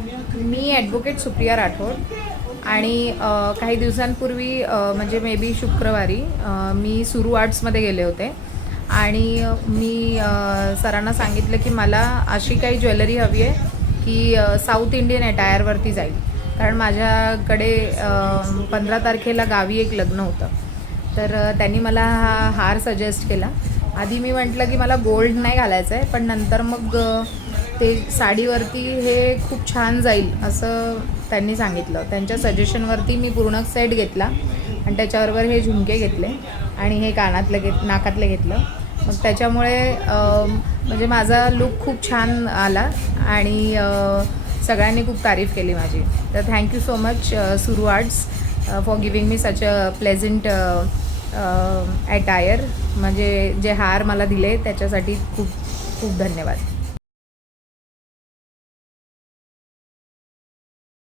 मी advocate Supriya Rathod आणि काही दिवसांपूर्वी म्हणजे मे बी शुक्रवारी मी सुरू आर्ट्समध्ये गेले होते आणि मी सरांना सांगितलं की मला अशी काही ज्वेलरी हवी आहे की साऊथ इंडियन अटायरवरती जाईल, कारण माझ्याकडे 15 तारखेला गावी एक लग्न होतं. तर त्यांनी मला हा हार सजेस्ट केला. आधी मी म्हटलं की मला गोल्ड नाही घालायचं आहे, पण नंतर मग ते साडीवरती हे खूप छान जाईल असं त्यांनी सांगितलं. त्यांच्या सजेशनवरती मी पूर्ण सेट घेतला आणि त्याच्याबरोबर हे झुमके घेतले आणि हे नाकातले घेतलं. मग त्याच्यामुळे म्हणजे माझा लूक खूप छान आला आणि सगळ्यांनी खूप तारीफ केली माझी. तर थँक्यू सो मच सुरू arts for giving me such a pleasant attire. म्हणजे जे हार मला दिले त्याच्यासाठी खूप खूप धन्यवाद.